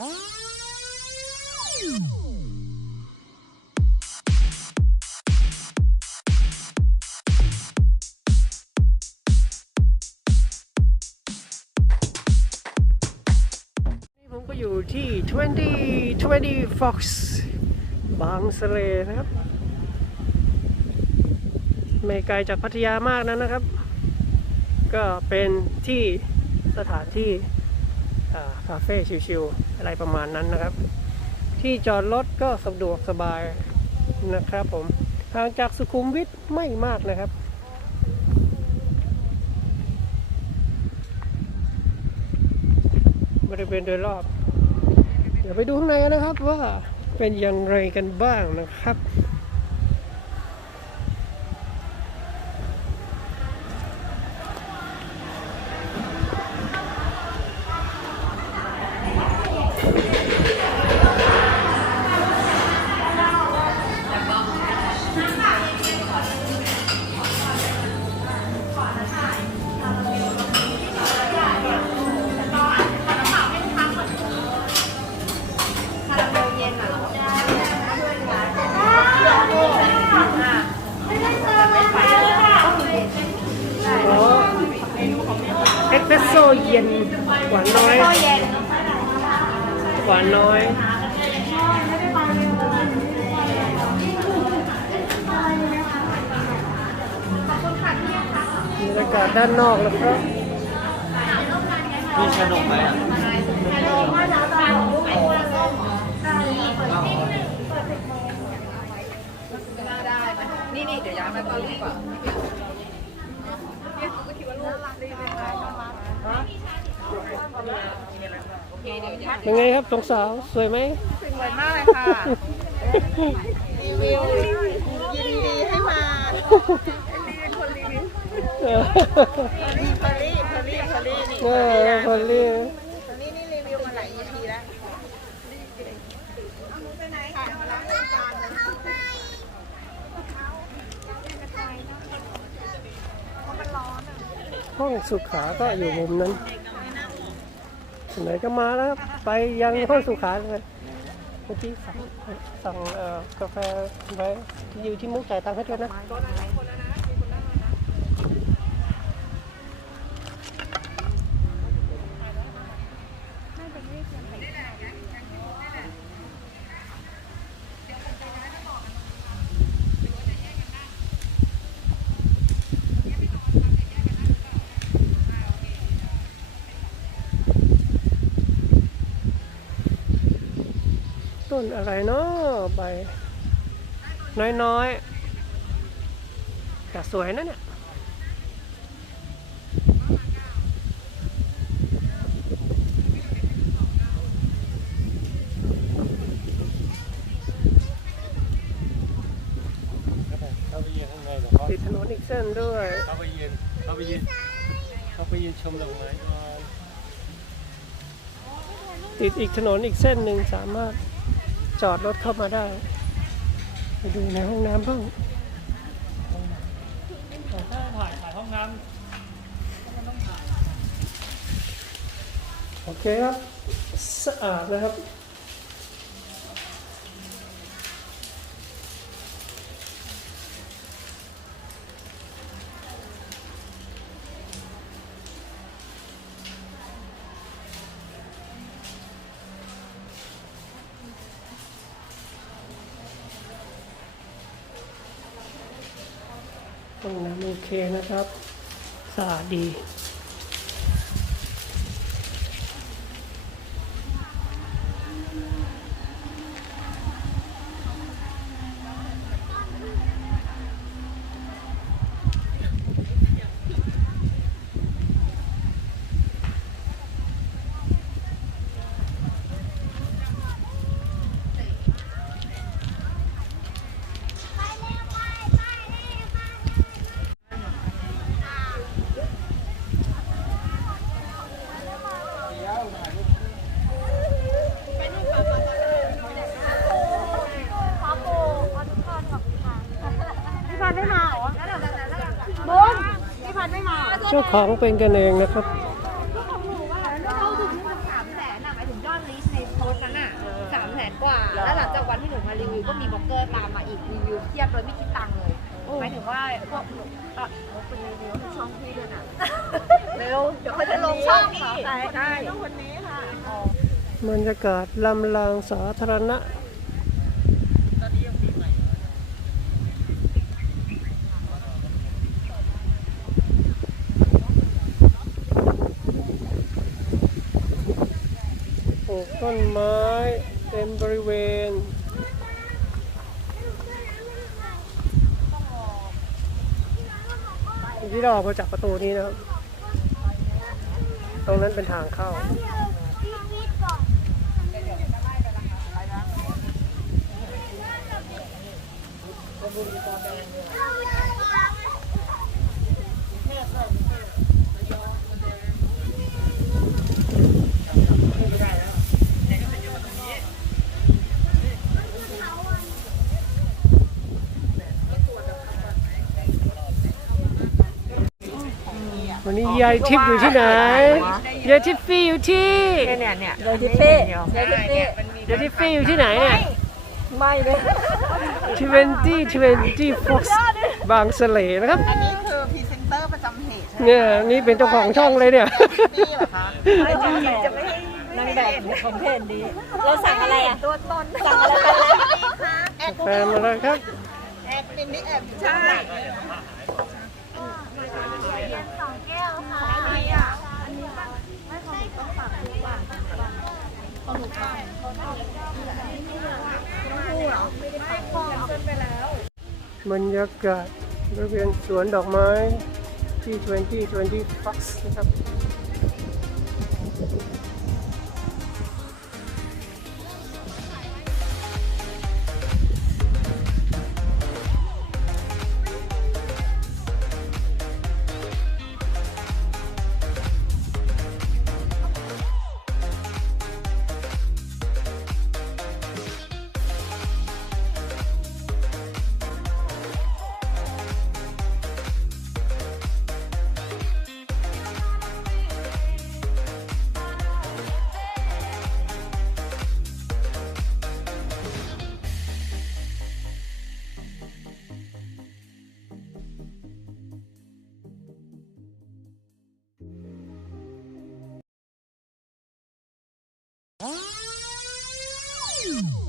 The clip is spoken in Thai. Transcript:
ผมก็อยู่ที่ 20 20 Fox บางสะเลนะครับ ไม่ไกลจากพัทยามากนั้นนะครับ ก็เป็นที่สถานที่อาคาเฟ่ชิวๆ อะไรประมาณนั้นนะครับ ที่จอดรถก็สะดวกสบายนะครับผมห่างจากสุขุมวิทไม่มากนะครับบริเวณโดยรอบ เดี๋ยวไปดูข้างในนนะครับว่าเป็นอย่างไรกันบ้างนะครับ เปรสโซ่เย็นหวานน้อยหวานน้อย บรรยากาศด้านนอกแล้วครับมีขนมไหมอะนี่นี่เดี๋ยวย้ายมาตอนนี้ก่อนยั งไงครับสองสาวสวยไหมสวยมากเลยค่ะรีวิวยินดีให้มารีวิวคนรีวิวเออพอลี่พอลี่พอลี่นี่เออคนเรียพอลี่นี่รีวิวมาหลาย EP แล้วไปไหนค่ะมาล้างจานเลย ห้องสุขาก็อยู่มุมนั้นไหนก็มาแล้วครับไปยังห้องสุขาเลยเมื่อกี้สั่งสั่งกาแฟไว้อยู่ที่มุกจ่ายตังค์ให้ด้วยนะ นอะไรเนาะใบน้อยๆแต่สวยนะเนี่ยเข้าไปยืนข้างในเหรอครับติดถนนอีกเส้นด้วยเข้าไปยืนเข้าไปยืนเข้าไปยืนชมดอกไม้ก่อนติดอีกถนนอีกเส้นหนึ่งสามารถ จอดรถเข้ามาได้ ไปดูในห้องน้ำบ้างถ่ายถ่ายห้องน้โอเคครับ สะอาดนะครับ ห้องน้ำโอเคนะครับสะอาดดี พี่พันไม่มาเหรอบุญพี่พันไม่มา เหรอเจ้าของเป็นกันเองนะครับเราถึงสามแสนอะหมายถึงยอดลิสต์ในโพสต์ที่หนูมารีวิวก็มีบล็อกเกอร์ตามมาอีกรีวิวเทียบโดยไม่คิดตังค์เลยหมายถึงว่าพวกก็เป็นรีวิวให้ช่องพี่ด้วยนะเร็วเดี๋ยวเขาจะลงช่องอีกใช่ใช่คนนี้ค่ะบรรยากาศลำลางสาธารณะ ลูกต้นไม้เต็มบริเวณ ที่เราออกมาจากประตูนี้นะครับ ตรงนั้นเป็นทางเข้า วันนี้ยายทิพย์อยู่ที่ไหน ยายทิพฟี่อยู่ที่ เนี่ยเนี่ยโดยที่เป้เดี๋ยวเนี่ยยายทิพฟี่อยู่ที่ไหนเนี่ย ไม่เลยทเวนตี้ทเวนตี้ฟ็อกซ์บางสะเลนะครับ อันนี้คือพรีเซนเตอร์ประจำเพจใช่ไหมเนี่ยนี่เป็นเจ้าของช่องเลยเนี่ยนี่เหรอคะไม่จริงๆจะไม่ให้นางแบบของเพจนี้เราสั่งอะไรอะตัวตนสั่งอะไรไปแล้วคะแอดแฟนมาแล้วครับ แอดมินนี่แอบอยู่ใช่ สองแก้วค่ะอะไรอะ บรรยากาศบริเวณสวนดอกไม้ที่ 2020 Fox นะครับ you